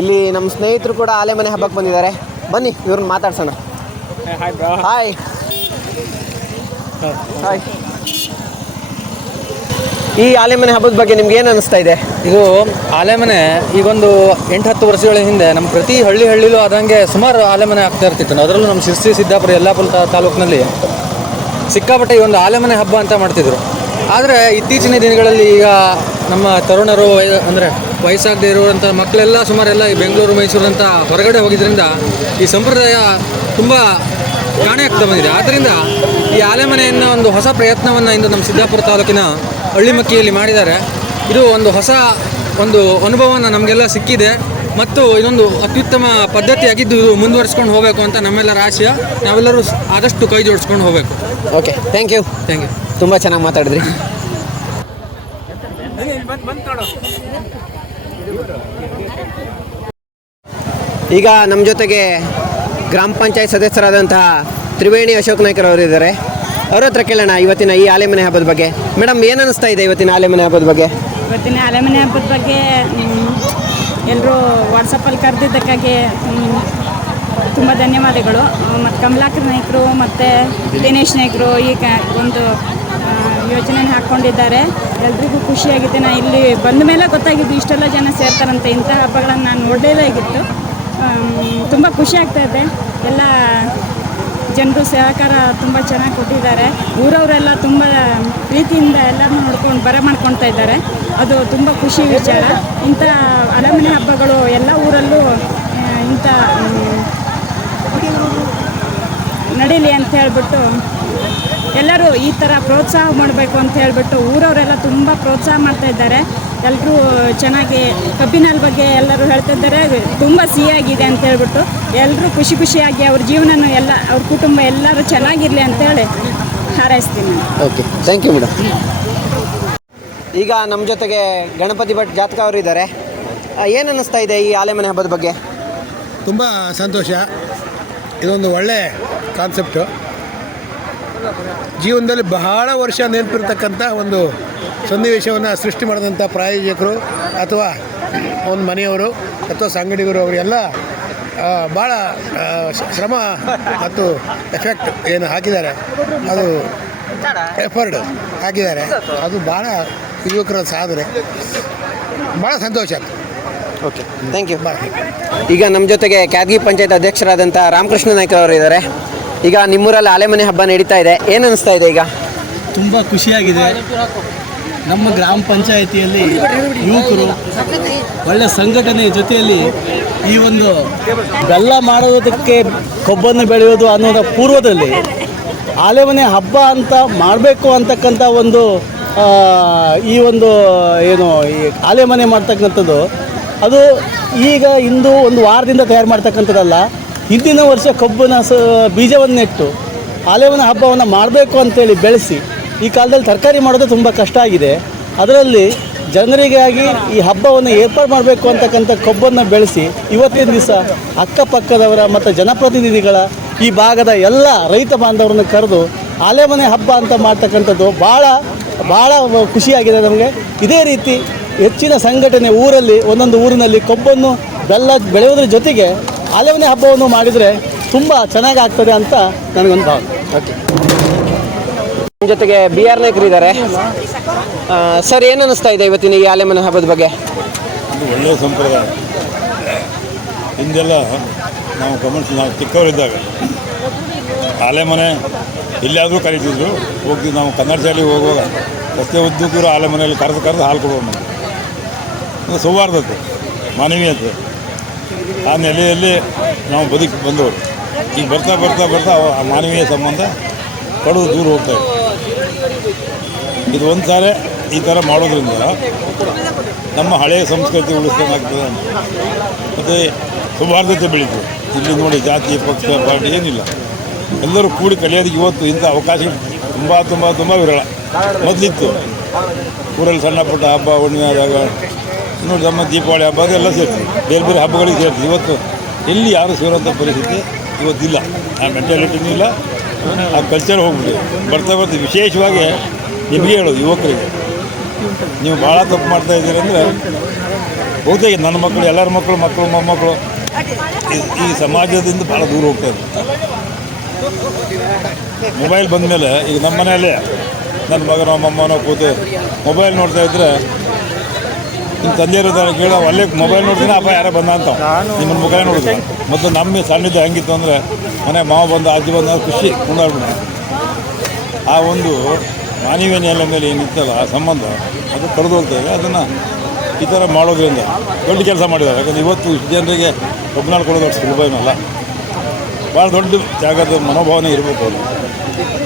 ಇಲ್ಲಿ ನಮ್ಮ ಸ್ನೇಹಿತರು ಕೂಡ ಆಲೆ ಮನೆ ಹಬ್ಬಕ್ಕೆ ಬಂದಿದ್ದಾರೆ. ಬನ್ನಿ ಇವ್ರನ್ನ ಮಾತಾಡ್ಸೋಣ. ಹಾಯ್ ಹಾಯ್ ಹಾಯ್ ಈ ಆಲೆಮನೆ ಹಬ್ಬದ ಬಗ್ಗೆ ನಿಮ್ಗೆ ಏನು ಅನಿಸ್ತಾ ಇದೆ? ಇದು ಆಲೆಮನೆ ಈಗೊಂದು ಎಂಟು ಹತ್ತು ವರ್ಷಗಳ ಹಿಂದೆ ನಮ್ಮ ಪ್ರತಿ ಹಳ್ಳಿ ಹಳ್ಳಿಲೂ ಆದಂಗೆ ಸುಮಾರು ಆಲೆಮನೆ ಆಗ್ತಾ ಇರ್ತಿತ್ತು. ಅದರಲ್ಲೂ ನಮ್ಮ ಶಿರ್ಸಿ ಸಿದ್ದಾಪುರ ಯಲ್ಲಾಪುರ ತಾಲೂಕಿನಲ್ಲಿ ಸಿಕ್ಕಾಪಟ್ಟೆ ಈ ಒಂದು ಆಲೆಮನೆ ಹಬ್ಬ ಅಂತ ಮಾಡ್ತಿದ್ರು. ಆದರೆ ಇತ್ತೀಚಿನ ದಿನಗಳಲ್ಲಿ ಈಗ ನಮ್ಮ ತರುಣರು ಅಂದರೆ ವಯಸ್ಸಾಗದೇ ಇರುವಂಥ ಮಕ್ಕಳೆಲ್ಲ ಸುಮಾರೆಲ್ಲ ಈ ಬೆಂಗಳೂರು ಮೈಸೂರು ಅಂತ ಹೊರಗಡೆ ಹೋಗಿದ್ದರಿಂದ ಈ ಸಂಪ್ರದಾಯ ತುಂಬ ಕಾಣೆ ಆಗ್ತಾ ಬಂದಿದೆ. ಆದ್ದರಿಂದ ಈ ಆಲೆಮನೆಯನ್ನು ಒಂದು ಹೊಸ ಪ್ರಯತ್ನವನ್ನು ಇಂದು ನಮ್ಮ ಸಿದ್ದಾಪುರ ತಾಲೂಕಿನ ಹಳ್ಳಿಮಕ್ಕಿಯಲ್ಲಿ ಮಾಡಿದ್ದಾರೆ. ಇದು ಒಂದು ಹೊಸ ಒಂದು ಅನುಭವನ ನಮಗೆಲ್ಲ ಸಿಕ್ಕಿದೆ. ಮತ್ತು ಇದೊಂದು ಅತ್ಯುತ್ತಮ ಪದ್ಧತಿಯಾಗಿದ್ದು ಇದು ಮುಂದುವರಿಸ್ಕೊಂಡು ಹೋಗಬೇಕು ಅಂತ ನಮ್ಮೆಲ್ಲರ ಆಶಯ. ನಾವೆಲ್ಲರೂ ಆದಷ್ಟು ಕೈ ಜೋಡಿಸ್ಕೊಂಡು ಹೋಗಬೇಕು. Okay thank you thank you ತುಂಬ ಚೆನ್ನಾಗಿ ಮಾತಾಡಿದ್ರಿ. ಈಗ ನಮ್ಮ ಜೊತೆಗೆ ಗ್ರಾಮ ಪಂಚಾಯತ್ ಸದಸ್ಯರಾದಂತಹ ತ್ರಿವೇಣಿ ಅಶೋಕ್ ನಾಯ್ಕರ್ ಅವರು ಇದ್ದಾರೆ. ಅವ್ರ ಹತ್ರ ಕೇಳೋಣ ಇವತ್ತಿನ ಈ ಆಲೆಮನೆ ಹಬ್ಬದ ಬಗ್ಗೆ. ಮೇಡಮ್ ಏನು ಅನಿಸ್ತಾ ಇದೆ ಇವತ್ತಿನ ಆಲೆಮನೆ ಹಬ್ಬದ ಬಗ್ಗೆ? ಇವತ್ತಿನ ಆಲೆಮನೆ ಹಬ್ಬದ ಬಗ್ಗೆ ಎಲ್ಲರೂ ವಾಟ್ಸಪ್ಪಲ್ಲಿ ಕರೆದಿದ್ದಕ್ಕಾಗಿ ತುಂಬ ಧನ್ಯವಾದಗಳು. ಮತ್ತು ಕಮಲಾಕರ್ ನಾಯ್ಕರು ಮತ್ತು ದಿನೇಶ್ ನಾಯ್ಕರು ಈಗ ಒಂದು ಯೋಜನೆ ಹಾಕ್ಕೊಂಡಿದ್ದಾರೆ ಎಲ್ರಿಗೂ ಖುಷಿಯಾಗಿದೆ. ನಾ ಇಲ್ಲಿ ಬಂದ ಮೇಲೆ ಗೊತ್ತಾಗಿದ್ದು ಇಷ್ಟೆಲ್ಲ ಜನ ಸೇರ್ತಾರಂತೆ. ಇಂಥ ಹಬ್ಬಗಳನ್ನು ನಾನು ನೋಡಲೇಲಾಗಿತ್ತು ತುಂಬ ಖುಷಿ ಆಗ್ತಾ ಇದೆ. ಎಲ್ಲ ಜನರು ಸಹಕಾರ ತುಂಬ ಚೆನ್ನಾಗಿ ಕೊಟ್ಟಿದ್ದಾರೆ. ಊರವರೆಲ್ಲ ತುಂಬ ಪ್ರೀತಿಯಿಂದ ಎಲ್ಲರನ್ನೂ ನೋಡ್ಕೊಂಡು ಬರ ಮಾಡ್ಕೊಳ್ತಾ ಇದ್ದಾರೆ. ಅದು ತುಂಬ ಖುಷಿ ವಿಚಾರ. ಇಂಥ ಅರಮನೆ ಹಬ್ಬಗಳು ಎಲ್ಲ ಊರಲ್ಲೂ ಇಂಥ ನಡೀಲಿ ಅಂತ ಹೇಳ್ಬಿಟ್ಟು ಎಲ್ಲರೂ ಈ ಥರ ಪ್ರೋತ್ಸಾಹ ಮಾಡಬೇಕು ಅಂತ ಹೇಳಿಬಿಟ್ಟು ಊರವರೆಲ್ಲ ತುಂಬ ಪ್ರೋತ್ಸಾಹ ಮಾಡ್ತಾ ಇದ್ದಾರೆ. ಎಲ್ಲರೂ ಚೆನ್ನಾಗಿ ಕಬ್ಬಿನಲ್ ಬಗ್ಗೆ ಎಲ್ಲರೂ ಹೇಳ್ತಾ ಇದ್ದಾರೆ. ತುಂಬ ಸಿಹಿಯಾಗಿದೆ ಅಂತ ಹೇಳ್ಬಿಟ್ಟು ಎಲ್ಲರೂ ಖುಷಿ ಖುಷಿಯಾಗಿ ಅವ್ರ ಜೀವನನೂ ಎಲ್ಲ ಅವ್ರ ಕುಟುಂಬ ಎಲ್ಲರೂ ಚೆನ್ನಾಗಿರಲಿ ಅಂತೇಳಿ ಹಾರೈಸ್ತೀನಿ ಓಕೆ ಥ್ಯಾಂಕ್ ಯು ಮೇಡಮ್ ಈಗ ನಮ್ಮ ಜೊತೆಗೆ ಗಣಪತಿ ಭಟ್ ಜಾತಕ ಅವರು ಇದ್ದಾರೆ. ಏನು ಅನ್ನಿಸ್ತಾ ಇದೆ ಈ ಆಲೆಮನೆ ಹಬ್ಬದ ಬಗ್ಗೆ? ತುಂಬ ಸಂತೋಷ. ಇದೊಂದು ಒಳ್ಳೆ ಕಾನ್ಸೆಪ್ಟು ಜೀವನದಲ್ಲಿ ಬಹಳ ವರ್ಷ ನೆನಪಿರ್ತಕ್ಕಂಥ ಒಂದು ಸನ್ನಿವೇಶವನ್ನು ಸೃಷ್ಟಿ ಮಾಡಿದಂಥ ಪ್ರಾಯೋಜಕರು ಅಥವಾ ಒಂದು ಮನೆಯವರು ಅಥವಾ ಸಂಗಡಿಗರು ಅವರೆಲ್ಲ ಭಾಳ ಶ್ರಮ ಮತ್ತು ಎಫೆಕ್ಟ್ ಏನು ಹಾಕಿದ್ದಾರೆ. ಅದು ಎಫರ್ಡ್ ಹಾಕಿದ್ದಾರೆ. ಅದು ಭಾಳ ಯುವಕರ ಸಾಧನೆ. ಭಾಳ ಸಂತೋಷ ಓಕೆ ಥ್ಯಾಂಕ್ ಯು ಈಗ ನಮ್ಮ ಜೊತೆಗೆ ಕ್ಯಾದ್ಗಿ ಪಂಚಾಯತ್ ಅಧ್ಯಕ್ಷರಾದಂಥ ರಾಮಕೃಷ್ಣ ನಾಯ್ಕ ಅವರು ಇದ್ದಾರೆ. ಈಗ ನಿಮ್ಮೂರಲ್ಲಿ ಆಲೆಮನೆ ಹಬ್ಬ ನಡೀತಾ ಇದೆ. ಏನು ಅನಿಸ್ತಾ ಇದೆ ಈಗ? ತುಂಬ ಖುಷಿಯಾಗಿದೆ. ನಮ್ಮ ಗ್ರಾಮ ಪಂಚಾಯಿತಿಯಲ್ಲಿ ಯುವಕರು, ಒಳ್ಳೆ ಸಂಘಟನೆ ಜೊತೆಯಲ್ಲಿ ಈ ಒಂದು ಬೆಲ್ಲ ಮಾಡೋದಕ್ಕೆ ಕೊಬ್ಬನ್ನು ಬೆಳೆಯೋದು ಅನ್ನೋದ ಪೂರ್ವದಲ್ಲಿ ಆಲೆಮನೆ ಹಬ್ಬ ಅಂತ ಮಾಡಬೇಕು ಅಂತಕ್ಕಂಥ ಒಂದು ಈ ಒಂದು, ಏನು, ಈ ಆಲೆಮನೆ ಮಾಡ್ತಕ್ಕಂಥದ್ದು, ಅದು ಈಗ ಇಂದು ಒಂದು ವಾರದಿಂದ ತಯಾರು ಮಾಡ್ತಕ್ಕಂಥದ್ದಲ್ಲ. ಹಿಂದಿನ ವರ್ಷ ಕಬ್ಬನ ಸ ಬೀಜವನ್ನು ನೆಟ್ಟು ಆಲೆವನ ಹಬ್ಬವನ್ನು ಮಾಡಬೇಕು ಅಂತೇಳಿ ಬೆಳೆಸಿ ಈ ಕಾಲದಲ್ಲಿ ತರಕಾರಿ ಮಾಡೋದು ತುಂಬ ಕಷ್ಟ ಆಗಿದೆ. ಅದರಲ್ಲಿ ಜನರಿಗಾಗಿ ಈ ಹಬ್ಬವನ್ನು ಏರ್ಪಾಡು ಮಾಡಬೇಕು ಅಂತಕ್ಕಂಥ ಕಬ್ಬನ್ನು ಬೆಳೆಸಿ ಇವತ್ತಿನ ದಿವಸ ಅಕ್ಕಪಕ್ಕದವರ ಮತ್ತು ಜನಪ್ರತಿನಿಧಿಗಳ ಈ ಭಾಗದ ಎಲ್ಲ ರೈತ ಬಾಂಧವರನ್ನು ಕರೆದು ಆಲೆಮನೆ ಹಬ್ಬ ಅಂತ ಮಾಡ್ತಕ್ಕಂಥದ್ದು ಭಾಳ ಭಾಳ ಖುಷಿಯಾಗಿದೆ ನಮಗೆ. ಇದೇ ರೀತಿ ಹೆಚ್ಚಿನ ಸಂಘಟನೆ ಊರಲ್ಲಿ, ಒಂದೊಂದು ಊರಿನಲ್ಲಿ ಕೊಬ್ಬನ್ನು ಬೆಲ್ಲ ಬೆಳೆಯೋದ್ರ ಜೊತೆಗೆ ಆಲೆಮನೆ ಹಬ್ಬವನ್ನು ಮಾಡಿದರೆ ತುಂಬ ಚೆನ್ನಾಗಿ ಆಗ್ತದೆ ಅಂತ ನನಗೊಂದು ಭಾವ ಓಕೆ ನಿಮ್ಮ ಜೊತೆಗೆ ಬಿ ಆರ್ ನಾಯ್ಕರು ಇದ್ದಾರೆ ಸರ್ ಏನು ಅನ್ನಿಸ್ತಾ ಇದೆ ಇವತ್ತಿನ ಈ ಆಲೆಮನೆ ಹಬ್ಬದ ಬಗ್ಗೆ? ಒಂದು ಒಳ್ಳೆಯ ಸಂಪ್ರದಾಯ. ಹಿಂದೆಲ್ಲ ನಾವು ಗಮನಿಸಿ ನಾವು ಚಿಕ್ಕವರಿದ್ದಾಗ ಆಲೆಮನೆ ಎಲ್ಲಾದರೂ ಎಲ್ಲಿಯಾದರೂ ಕರೀತಿದ್ರು. ಹೋಗ್ತಿದ್ದು ನಾವು ಕನ್ನಡ ಶಾಲೆಗೆ ಹೋಗುವಾಗ ರಸ್ತೆ ಉದ್ದಕ್ಕೂ ಆಲೆಮನೆಯಲ್ಲಿ ಕರೆದು ಕರೆದು ಹಾಲು ಕೊಡುವ ಸೌಹಾರ್ದತೆ ಮಾನವೀಯತೆ. ಆ ನೆಲೆಯಲ್ಲಿ ನಾವು ಬದುಕಿ ಬಂದವರು. ಈಗ ಬರ್ತಾ ಬರ್ತಾ ಬರ್ತಾ ಆ ಮಾನವೀಯ ಸಂಬಂಧ ಕಡು ದೂರ ಹೋಗ್ತವೆ ಇದೆ. ಒಂದು ಸಾರಿ ಈ ಥರ ಮಾಡೋದ್ರಿಂದ ನಮ್ಮ ಹಳೆಯ ಸಂಸ್ಕೃತಿ ಉಳಿಸ್ದಂಗಾಗ್ತದೆ ಮತ್ತು ಸೌಹಾರ್ದತೆ ಬೆಳೀತದೆ. ಇಲ್ಲಿ ನೋಡಿ ಜಾತಿ, ಪಕ್ಷ, ಪಾರ್ಟಿ ಏನಿಲ್ಲ. ಎಲ್ಲರೂ ಕೂಡಿ ಕಲಿಯೋದಕ್ಕೆ ಇವತ್ತು ಇಂಥ ಅವಕಾಶ ತುಂಬ ತುಂಬ ತುಂಬ ವಿರಳ. ಮೊದಲಿತ್ತು. ಊರಲ್ಲಿ ಸಣ್ಣ ಪುಟ್ಟ ಹಬ್ಬ, ಹುಣ್ಣಿಮೆ ಆದಾಗ ನೋಡಿ ನಮ್ಮ ದೀಪಾವಳಿ ಹಬ್ಬ ಅದೆಲ್ಲ ಸೇರ್ತೀವಿ ಬೇರೆ ಬೇರೆ ಹಬ್ಬಗಳಿಗೆ ಸೇರ್ತೀವಿ ಇವತ್ತು ಎಲ್ಲಿ ಯಾರು ಸೇರುವಂಥ ಪರಿಸ್ಥಿತಿ ಇವತ್ತಿಲ್ಲ. ಆ ಮೆಂಟಾಲಿಟಿನೂ ಇಲ್ಲ. ಆ ಕಲ್ಚರ್ ಹೋಗ್ಬಿಟ್ಟು ಬರ್ತಾ ಬರ್ತಾ ವಿಶೇಷವಾಗಿ ನಿಮಗೆ ಹೇಳೋದು, ಯುವಕರಿಗೆ. ನೀವು ಭಾಳ ತಪ್ಪು ಮಾಡ್ತಾ ಇದ್ದೀರಂದರೆ ಬಹುತೇಕ ನನ್ನ ಮಕ್ಕಳು, ಎಲ್ಲರ ಮಕ್ಕಳು ಮಕ್ಕಳು, ಮೊಮ್ಮಕ್ಕಳು ಈ- ಸಮಾಜದಿಂದ ಭಾಳ ದೂರ ಹೋಗ್ತಾ ಹೋಗ್ತಾರೆ ಮೊಬೈಲ್ ಬಂದಮೇಲೆ ಈಗ ನಮ್ಮ ಮನೆಯಲ್ಲೇ ನನ್ನ ಮಗನೋ, ಮೊಮ್ಮನೋ ಕೂತು ಮೊಬೈಲ್ ನೋಡ್ತಾ ಇದ್ರೆ ನಿಮ್ಮ ತಂದೆಯವರು ಕೇಳೋ ಅಲ್ಲೇ ಮೊಬೈಲ್ ನೋಡ್ತೀನಿ ಅಪ್ಪ ಯಾರೋ ಬಂದ ಅಂತ. ನಿಮ್ಮ ಮುಖ ನೋಡಿದ್ರೆ ಮತ್ತು ನಮ್ಮ ಸಣ್ಣಿದ್ದು ಹೆಂಗಿತ್ತು ಅಂದರೆ ಮನೆ ಮಾವ ಬಂದ ಅಜ್ಜಿ ಬಂದ ಖುಷಿ ಕುಂದಾಡ್ಬಿಟ್ಟು ಆ ಒಂದು ಮಾನವೀಯ ನೆಲೆ ಮೇಲೆ ಏನಿತ್ತಲ್ಲ ಆ ಸಂಬಂಧ ಅದು ಕಳೆದು ಹೋಗ್ತಾ ಇದೆ. ಅದನ್ನು ಈ ಥರ ಮಾಡೋದ್ರಿಂದ ದೊಡ್ಡ ಕೆಲಸ ಮಾಡಿದ್ದಾರೆ. ಯಾಕಂದ್ರೆ ಇವತ್ತು ಇಷ್ಟು ಜನರಿಗೆ ಒಬ್ಬನಾಳು ಕೊಡೋದು ಅಷ್ಟು ಸುಲಭ ಏನಲ್ಲ ಭಾಳ ದೊಡ್ಡ ಜಾಗದ ಮನೋಭಾವನೆ ಇರಬೇಕು ಅದು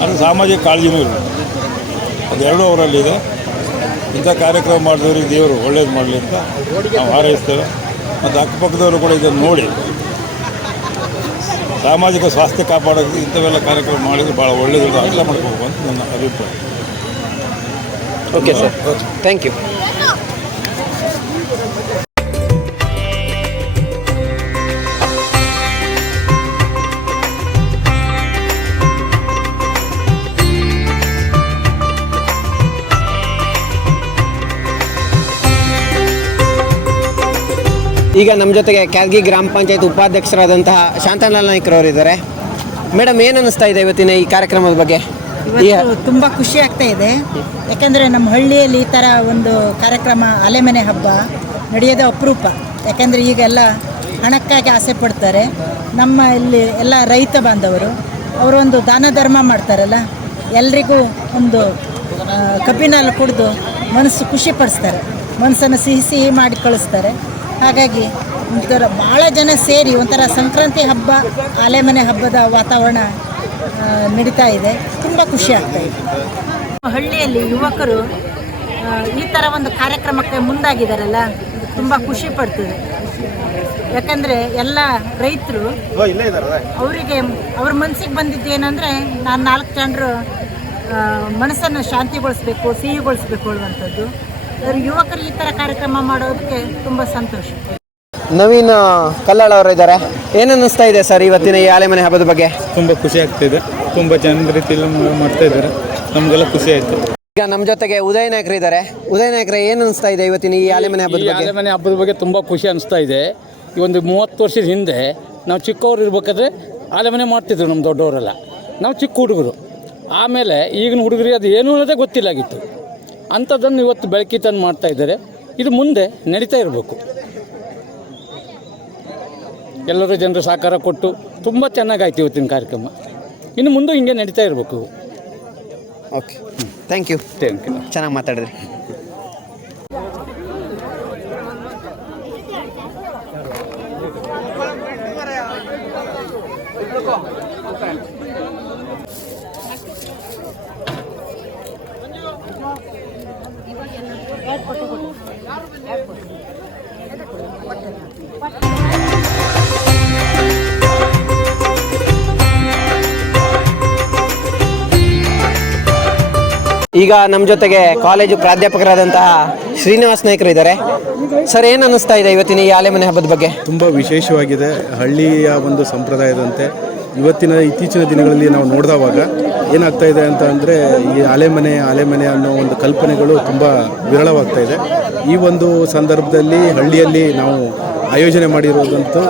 ಅದು ಸಾಮಾಜಿಕ ಕಾಳಜಿನೂ ಇರಬೇಕು. ಅದೆರಡೂ ಅವರಲ್ಲಿದೆ ಇಂಥ ಕಾರ್ಯಕ್ರಮ ಮಾಡಿದವ್ರಿಗೆ ದೇವರು ಒಳ್ಳೇದು ಮಾಡಲಿ ಅಂತ ನಾವು ಹಾರೈಸ್ತೇವೆ. ಮತ್ತು ಅಕ್ಕಪಕ್ಕದವರು ಕೂಡ ಇದನ್ನು ನೋಡಿ ಸಾಮಾಜಿಕ ಸ್ವಾಸ್ಥ್ಯ ಕಾಪಾಡೋದು ಇಂಥವೆಲ್ಲ ಕಾರ್ಯಕ್ರಮ ಮಾಡಿದ್ರೆ ಭಾಳ ಒಳ್ಳೆಯದು ಅಗಲ ಮಾಡ್ಕೋಬೇಕು ಅಂತ ನನ್ನ ಅಭಿಪ್ರಾಯ. ಓಕೆ ಸರ್ ಥ್ಯಾಂಕ್ ಯು ಈಗ ನಮ್ಮ ಜೊತೆಗೆ ಕ್ಯಾದ್ಗಿ ಗ್ರಾಮ ಪಂಚಾಯತ್ ಉಪಾಧ್ಯಕ್ಷರಾದಂತಹ ಶಾಂತಲಾಲ್ ನಾಯ್ಕರವರು ಇದ್ದಾರೆ. ಮೇಡಮ್, ಏನು ಅನಿಸ್ತಾ ಇದೆ ಇವತ್ತಿನ ಈ ಕಾರ್ಯಕ್ರಮದ ಬಗ್ಗೆ? ಇವತ್ತು ತುಂಬ ಖುಷಿ ಆಗ್ತಾ ಇದೆ. ಯಾಕೆಂದರೆ ನಮ್ಮ ಹಳ್ಳಿಯಲ್ಲಿ ಈ ಥರ ಒಂದು ಕಾರ್ಯಕ್ರಮ ಅಲೆಮನೆ ಹಬ್ಬ ನಡೆಯೋದು ಅಪರೂಪ. ಯಾಕೆಂದರೆ ಈಗೆಲ್ಲ ಹಣಕ್ಕಾಗಿ ಆಸೆ ಪಡ್ತಾರೆ. ನಮ್ಮ ಇಲ್ಲಿ ಎಲ್ಲ ರೈತ ಬಾಂಧವರು ಅವರೊಂದು ದಾನ ಧರ್ಮ ಮಾಡ್ತಾರಲ್ಲ, ಎಲ್ರಿಗೂ ಒಂದು ಕಬ್ಬಿನಲ್ಲಿ ಕುಡಿದು ಮನಸ್ಸು ಖುಷಿ ಪಡಿಸ್ತಾರೆ. ಮನಸ್ಸನ್ನು ಸಿಹಿ ಸಿಹಿ ಮಾಡಿ ಕಳಿಸ್ತಾರೆ. ಹಾಗಾಗಿ ಒಂಥರ ಭಾಳ ಜನ ಸೇರಿ ಒಂಥರ ಸಂಕ್ರಾಂತಿ ಹಬ್ಬ ಆಲೆಮನೆ ಹಬ್ಬದ ವಾತಾವರಣ ನಡೀತಾ ಇದೆ. ತುಂಬ ಖುಷಿ ಆಗ್ತಾ ಇದೆ. ಹಳ್ಳಿಯಲ್ಲಿ ಯುವಕರು ಈ ಥರ ಒಂದು ಕಾರ್ಯಕ್ರಮಕ್ಕೆ ಮುಂದಾಗಿದ್ದಾರಲ್ಲ ತುಂಬ ಖುಷಿ ಪಡ್ತದೆ. ಯಾಕಂದರೆ ಎಲ್ಲ ರೈತರು ಅವರಿಗೆ ಅವ್ರ ಮನಸ್ಸಿಗೆ ಬಂದಿದ್ದು ಏನಂದರೆ ನಾನು ನಾಲ್ಕು ಜನರು ಮನಸ್ಸನ್ನು ಶಾಂತಿಗೊಳಿಸ್ಬೇಕು ಸಿಹಿಗೊಳಿಸ್ಬೇಕು ಅನ್ನುವಂಥದ್ದು. ಯುವಕರು ಈ ತರ ಕಾರ್ಯಕ್ರಮ ಮಾಡೋದಕ್ಕೆ ತುಂಬ ಸಂತೋಷ. ನವೀನ್ ಕಲ್ಲಾಳ್ ಅವರು ಇದ್ದಾರೆ. ಏನು ಅನ್ನಿಸ್ತಾ ಇದೆ ಸರ್ ಇವತ್ತಿನ ಈ ಆಲೆಮನೆ ಹಬ್ಬದ ಬಗ್ಗೆ? ತುಂಬ ಖುಷಿ ಆಗ್ತಿದೆ ತುಂಬ ಜನ ರೀತಿಯಲ್ಲಿ ಮಾಡ್ತಾ ಇದ್ದಾರೆ. ನಮಗೆಲ್ಲ ಖುಷಿ ಆಯಿತು. ಈಗ ನಮ್ಮ ಜೊತೆಗೆ ಉದಯ ನಾಯಕರು ಇದ್ದಾರೆ. ಉದಯ ನಾಯಕರ ಏನು ಅನಿಸ್ತಾ ಇದೆ ಇವತ್ತಿನ ಈ ಆಲೆಮನೆ ಹಬ್ಬದ ಬಗ್ಗೆ? ಆಲೆಮನೆ ಹಬ್ಬದ ಬಗ್ಗೆ ತುಂಬ ಖುಷಿ ಅನಿಸ್ತಾ ಇದೆ. ಈ ಒಂದು ಮೂವತ್ತು ವರ್ಷದ ಹಿಂದೆ ನಾವು ಚಿಕ್ಕವ್ರು ಇರ್ಬೇಕಾದ್ರೆ ಆಲೆಮನೆ ಮಾಡ್ತಿದ್ರು ನಮ್ಮ ದೊಡ್ಡವರೆಲ್ಲ. ನಾವು ಚಿಕ್ಕ ಹುಡುಗರು. ಆಮೇಲೆ ಈಗಿನ ಹುಡುಗರಿಗೆ ಅದು ಏನು ಅನ್ನೋದೇ ಗೊತ್ತಿಲ್ಲಾಗಿತ್ತು ಅಂಥದ್ದನ್ನು ಇವತ್ತು ಬೆಳಕಿ ತಂದು ಮಾಡ್ತಾ ಇದ್ದಾರೆ. ಇದು ಮುಂದೆ ನಡೀತಾ ಇರಬೇಕು. ಎಲ್ಲರೂ ಜನರು ಸಹಕಾರ ಕೊಟ್ಟು ತುಂಬ ಚೆನ್ನಾಗಾಯ್ತು ಇವತ್ತಿನ ಕಾರ್ಯಕ್ರಮ. ಇನ್ನು ಮುಂದೆ ಹಿಂಗೆ ನಡೀತಾ ಇರಬೇಕು. Okay thank you thank you ಚೆನ್ನಾಗಿ ಮಾತಾಡಿದ್ರಿ. ಈಗ ನಮ್ಮ ಜೊತೆಗೆ ಕಾಲೇಜು ಪ್ರಾಧ್ಯಾಪಕರಾದಂತಹ ಶ್ರೀನಿವಾಸ್ ನಾಯ್ಕರು ಇದ್ದಾರೆ. ಸರ್ ಏನು ಅನ್ನಿಸ್ತಾ ಇದೆ ಇವತ್ತಿನ ಈ ಆಲೆಮನೆ ಹಬ್ಬದ ಬಗ್ಗೆ? ತುಂಬ ವಿಶೇಷವಾಗಿದೆ. ಹಳ್ಳಿಯ ಒಂದು ಸಂಪ್ರದಾಯದಂತೆ ಇವತ್ತಿನ ಇತ್ತೀಚಿನ ದಿನಗಳಲ್ಲಿ ನಾವು ನೋಡಿದವಾಗ ಏನಾಗ್ತಾ ಇದೆ ಅಂತ ಅಂದರೆ ಈ ಅಲೆಮನೆ ಅಲೆಮನೆ ಅನ್ನೋ ಒಂದು ಕಲ್ಪನೆಗಳು ತುಂಬ ವಿರಳವಾಗ್ತಾ ಇದೆ. ಈ ಒಂದು ಸಂದರ್ಭದಲ್ಲಿ ಹಳ್ಳಿಯಲ್ಲಿ ನಾವು ಆಯೋಜನೆ ಮಾಡಿರೋದಂತೂ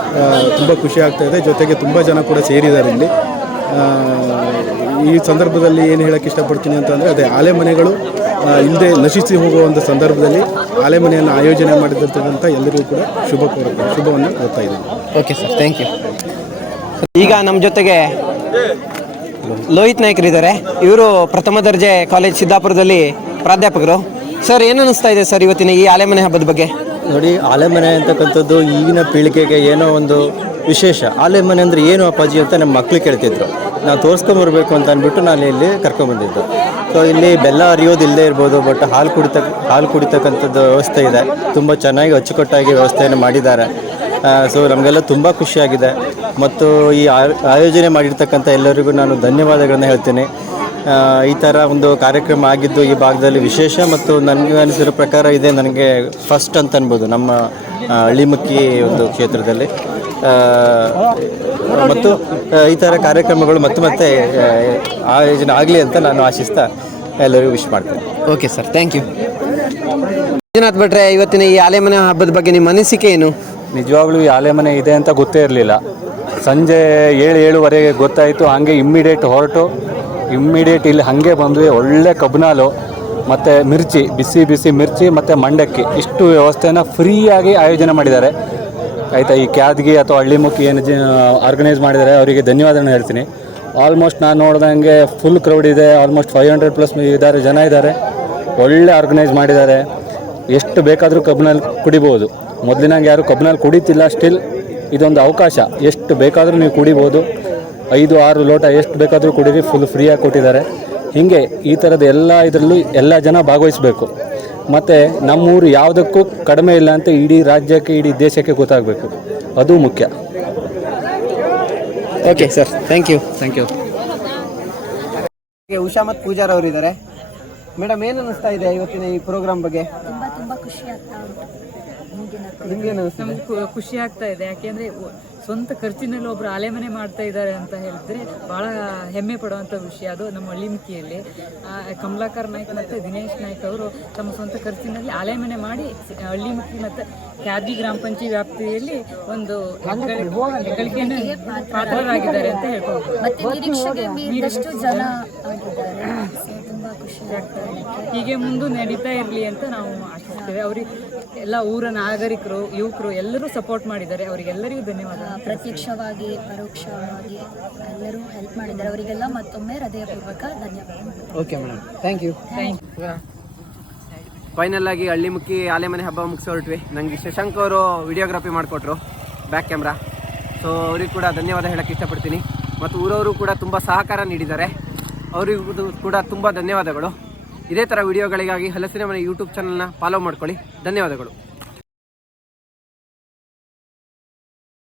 ತುಂಬ ಖುಷಿ ಆಗ್ತಾ ಇದೆ. ಜೊತೆಗೆ ತುಂಬ ಜನ ಕೂಡ ಸೇರಿದ್ದಾರೆ ಇಲ್ಲಿ. ಈ ಸಂದರ್ಭದಲ್ಲಿ ಏನು ಹೇಳೋಕ್ಕೆ ಇಷ್ಟಪಡ್ತೀನಿ ಅಂತಂದರೆ ಅದೇ ಆಲೆಮನೆಗಳು ಇಲ್ಲದೆ ನಶಿಸಿ ಹೋಗುವ ಒಂದು ಸಂದರ್ಭದಲ್ಲಿ ಆಲೆಮನೆಯನ್ನು ಆಯೋಜನೆ ಮಾಡಿದಂಥ ಎಲ್ಲರಿಗೂ ಕೂಡ ಶುಭ ಕೋರ ಶುಭವನ್ನು ಕೋರ್ತಾ ಇದ್ದೀನಿ. ಓಕೆ ಸರ್ ಥ್ಯಾಂಕ್ ಯು ಈಗ ನಮ್ಮ ಜೊತೆಗೆ ಲೋಹಿತ್ ನಾಯ್ಕರು ಇದ್ದಾರೆ. ಇವರು ಪ್ರಥಮ ದರ್ಜೆ ಕಾಲೇಜ್ ಸಿದ್ದಾಪುರದಲ್ಲಿ ಪ್ರಾಧ್ಯಾಪಕರು. ಸರ್, ಏನು ಅನಿಸ್ತಾ ಇದೆ ಸರ್ ಇವತ್ತಿನ ಈ ಆಲೆಮನೆ ಹಬ್ಬದ ಬಗ್ಗೆ? ನೋಡಿ, ಆಲೆಮನೆ ಅಂತಕ್ಕಂಥದ್ದು ಈಗಿನ ಪೀಳಿಗೆಗೆ ಏನೋ ಒಂದು ವಿಶೇಷ. ಆಲೆಮನೆ ಅಂದರೆ ಏನು ಅಪ್ಪಾಜಿ ಅಂತ ನಮ್ಮ ಮಕ್ಳು ಕೇಳ್ತಿದ್ರು. ನಾವು ತೋರಿಸ್ಕೊಂಬರ್ಬೇಕು ಅಂತ ಅಂದ್ಬಿಟ್ಟು ನಾನು ಇಲ್ಲಿ ಕರ್ಕೊಂಡ್ಬಂದಿದ್ದು ಸೊ ಇಲ್ಲಿ ಬೆಲ್ಲ ಅರಿಯೋದಿಲ್ಲದೆ ಇರ್ಬೋದು ಬಟ್ ಹಾಲು ಕುಡಿತ, ಹಾಲು ಕುಡಿತಕ್ಕಂಥದ್ದು ವ್ಯವಸ್ಥೆ ಇದೆ. ತುಂಬ ಚೆನ್ನಾಗಿ ಅಚ್ಚುಕಟ್ಟಾಗಿ ವ್ಯವಸ್ಥೆಯನ್ನು ಮಾಡಿದ್ದಾರೆ. ಸೊ ನಮಗೆಲ್ಲ ತುಂಬ ಖುಷಿಯಾಗಿದೆ. ಮತ್ತು ಈ ಆಯೋಜನೆ ಮಾಡಿರ್ತಕ್ಕಂಥ ಎಲ್ಲರಿಗೂ ನಾನು ಧನ್ಯವಾದಗಳನ್ನು ಹೇಳ್ತೇನೆ. ಈ ಥರ ಒಂದು ಕಾರ್ಯಕ್ರಮ ಆಗಿದ್ದು ಈ ಭಾಗದಲ್ಲಿ ವಿಶೇಷ ಮತ್ತು ನನಗೆ ಅನಿಸಿರೋ ಪ್ರಕಾರ ಇದೆ ನನಗೆ ಫಸ್ಟ್ ಅಂತ ಅನ್ಬೋದು ನಮ್ಮ ಅಳಿಮಕ್ಕಿ ಒಂದು ಕ್ಷೇತ್ರದಲ್ಲಿ. ಮತ್ತು ಈ ಥರ ಕಾರ್ಯಕ್ರಮಗಳು ಮತ್ತೆ ಮತ್ತೆ ಆಯೋಜನೆ ಆಗಲಿ ಅಂತ ನಾನು ಆಶಿಸ್ತಾ ಎಲ್ಲರಿಗೂ ವಿಶ್ ಮಾಡ್ತೇನೆ. Okay sir thank you Manjunath ಭಟ್ರೆ ಇವತ್ತಿನ ಈ ಆಲೆಮನೆ ಹಬ್ಬದ ಬಗ್ಗೆ ನಿಮ್ಮ ಅನಿಸಿಕೆ ಏನು? ನಿಜವಾಗ್ಲೂ ಈ ಆಲೆ ಮನೆ ಇದೆ ಅಂತ ಗೊತ್ತೇ ಇರಲಿಲ್ಲ. ಸಂಜೆ ಏಳು ಏಳುವರೆಗೆ ಗೊತ್ತಾಯಿತು, ಹಾಗೆ ಇಮ್ಮಿಡಿಯೇಟ್ ಹೊರಟು. ಇಮ್ಮಿಡಿಯೇಟ್ ಇಲ್ಲಿ ಹಾಗೆ ಬಂದ್ವಿ, ಒಳ್ಳೆ ಕಬ್ನಾಲು ಮತ್ತು ಮಿರ್ಚಿ, ಬಿಸಿ ಬಿಸಿ ಮಿರ್ಚಿ, ಮತ್ತು ಮಂಡಕ್ಕಿ. ಇಷ್ಟು ವ್ಯವಸ್ಥೆನ ಫ್ರೀಯಾಗಿ ಆಯೋಜನೆ ಮಾಡಿದ್ದಾರೆ. ಆಯಿತಾ, ಈ ಕ್ಯಾದ್ಗಿ ಅಥವಾ ಹಳ್ಳಿಮುಖಿ ಏನು ಜ ಆರ್ಗನೈಸ್ ಮಾಡಿದ್ದಾರೆ, ಅವರಿಗೆ ಧನ್ಯವಾದನ ಹೇಳ್ತೀನಿ. ಆಲ್ಮೋಸ್ಟ್ ನಾನು ನೋಡ್ದಂಗೆ ಫುಲ್ ಕ್ರೌಡ್ ಇದೆ ಆಲ್ಮೋಸ್ಟ್ ಫೈವ್ ಹಂಡ್ರೆಡ್ ಪ್ಲಸ್ ಇದ್ದಾರೆ ಜನ ಇದ್ದಾರೆ. ಒಳ್ಳೆ ಆರ್ಗನೈಸ್ ಮಾಡಿದ್ದಾರೆ. ಎಷ್ಟು ಬೇಕಾದರೂ ಕಬ್ನಲ್ಲಿ ಕುಡಿಬೋದು. ಮೊದಲಿನಂಗೆ ಯಾರು ಕಬ್ಬಿನಲ್ಲಿ ಕುಡಿತಿಲ್ಲ ಸ್ಟಿಲ್ ಇದೊಂದು ಅವಕಾಶ. ಎಷ್ಟು ಬೇಕಾದರೂ ನೀವು ಕುಡಿಬೋದು. ಐದು ಆರು ಲೋಟ ಎಷ್ಟು ಬೇಕಾದರೂ ಕುಡೀರಿ ಫುಲ್ ಫ್ರೀಯಾಗಿ ಕೊಟ್ಟಿದ್ದಾರೆ. ಹೀಗೆ ಈ ಥರದ ಎಲ್ಲ ಇದರಲ್ಲೂ ಎಲ್ಲ ಜನ ಭಾಗವಹಿಸಬೇಕು. ಮತ್ತು ನಮ್ಮೂರು ಯಾವುದಕ್ಕೂ ಕಡಿಮೆ ಇಲ್ಲ ಅಂತ ಇಡೀ ರಾಜ್ಯಕ್ಕೆ ಇಡೀ ದೇಶಕ್ಕೆ ಗೊತ್ತಾಗಬೇಕು. ಅದು ಮುಖ್ಯ. Okay sir thank you thank you Usha ಮತ್ತು ಪೂಜಾರ್ ಅವರಿದ್ದಾರೆ ಮೇಡಮ್ ಏನು ಅನ್ನಿಸ್ತಾ ಇದೆ ಇವತ್ತಿನ ಈ ಪ್ರೋಗ್ರಾಮ್ ಬಗ್ಗೆ? ತುಂಬ ತುಂಬ ಖುಷಿ ಆಗ್ತಾ ಉಂಟು. ನಿಮ್ಗೆ ಖುಷಿ ಆಗ್ತಾ ಇದೆ. ಯಾಕೆಂದ್ರೆ ಸ್ವಂತ ಖರ್ಚಿನಲ್ಲಿ ಒಬ್ರು ಆಲೆಮನೆ ಮಾಡ್ತಾ ಇದ್ದಾರೆ ಅಂತ ಹೇಳಿದ್ರೆ ಬಹಳ ಹೆಮ್ಮೆ ಪಡುವಂಥ ವಿಷಯ ಅದು ನಮ್ಮ ಹಳ್ಳಿಮಿಕಿಯಲ್ಲಿ ಆ, ಕಮಲಾಕರ್ ನಾಯ್ಕ್ ಮತ್ತೆ ದಿನೇಶ್ ನಾಯ್ಕ್ ಅವರು ತಮ್ಮ ಸ್ವಂತ ಖರ್ಚಿನಲ್ಲಿ ಆಲೆಮನೆ ಮಾಡಿ ಹಳ್ಳಿ ಹಳ್ಳಿಮುಖಿ ಮತ್ತು ಕ್ಯಾದಿ ಗ್ರಾಮ ಪಂಚಾಯತ್ ವ್ಯಾಪ್ತಿಯಲ್ಲಿ ಒಂದು ಹೆಗ್ಗಳ- ಹೆಗ್ಗಳಿಕೆಯನ್ನು ಪಾತ್ರರಾಗಿದ್ದಾರೆ ಅಂತ ಹೇಳ್ಬೋದು. ಮತ್ತೆ ನಿರೀಕ್ಷೆಗೆ ಮೀರಿದಷ್ಟು ಜನ ಆಗಿದ್ದಾರೆ. ತುಂಬಾ ಖುಷಿ ಆಗ್ತಾ ಇದೆ. ಹೀಗೆ ಮುಂದೆ ನಡೀತಾ ಇರಲಿ ಅಂತ ನಾವು ಆಶಿಸ್ತೇವೆ. ಅವ್ರಿಗೆ ಎಲ್ಲ ಊರ ನಾಗರಿಕರು ಯುವಕರು ಎಲ್ಲರೂ ಸಪೋರ್ಟ್ ಮಾಡಿದ್ದಾರೆ. ಅವರಿಗೆಲ್ಲರಿಗೂ ಧನ್ಯವಾದ. ಪ್ರತ್ಯಕ್ಷವಾಗಿ ಪರೋಕ್ಷವಾಗಿ ಎಲ್ಲರೂ ಹೆಲ್ಪ್ ಮಾಡಿದ್ದಾರೆ. ಅವರಿಗೆಲ್ಲ ಮತ್ತೊಮ್ಮೆ ಹೃದಯಪೂರ್ವಕ ಧನ್ಯವಾದ okay madam thank you final ಆಗಿ ಹಳ್ಳಿಮುಖಿ ಆಲೆಮನೆ ಹಬ್ಬ ಮುಗಿಸಿ ಹೊರಟ್ವಿ ನನಗೆ ಶಶಾಂಕ್ ಅವರು ವಿಡಿಯೋಗ್ರಫಿ ಮಾಡಿಕೊಟ್ರು ಬ್ಯಾಕ್ ಕ್ಯಾಮ್ರಾ ಸೊ ಅವ್ರಿಗೆ ಕೂಡ ಧನ್ಯವಾದ ಹೇಳಕ್ಕೆ ಇಷ್ಟಪಡ್ತೀನಿ. ಮತ್ತು ಊರವರು ಕೂಡ ತುಂಬ ಸಹಕಾರ ನೀಡಿದ್ದಾರೆ. ಅವರಿಗೂ ಕೂಡ ತುಂಬ ಧನ್ಯವಾದಗಳು. ಇದೇ ಥರ ವಿಡಿಯೋಗಳಿಗಾಗಿ ಹಲಸಿನ ಮನೆ ಯೂಟ್ಯೂಬ್ ಚಾನಲ್ನ ಫಾಲೋ ಮಾಡ್ಕೊಳ್ಳಿ. ಧನ್ಯವಾದಗಳು.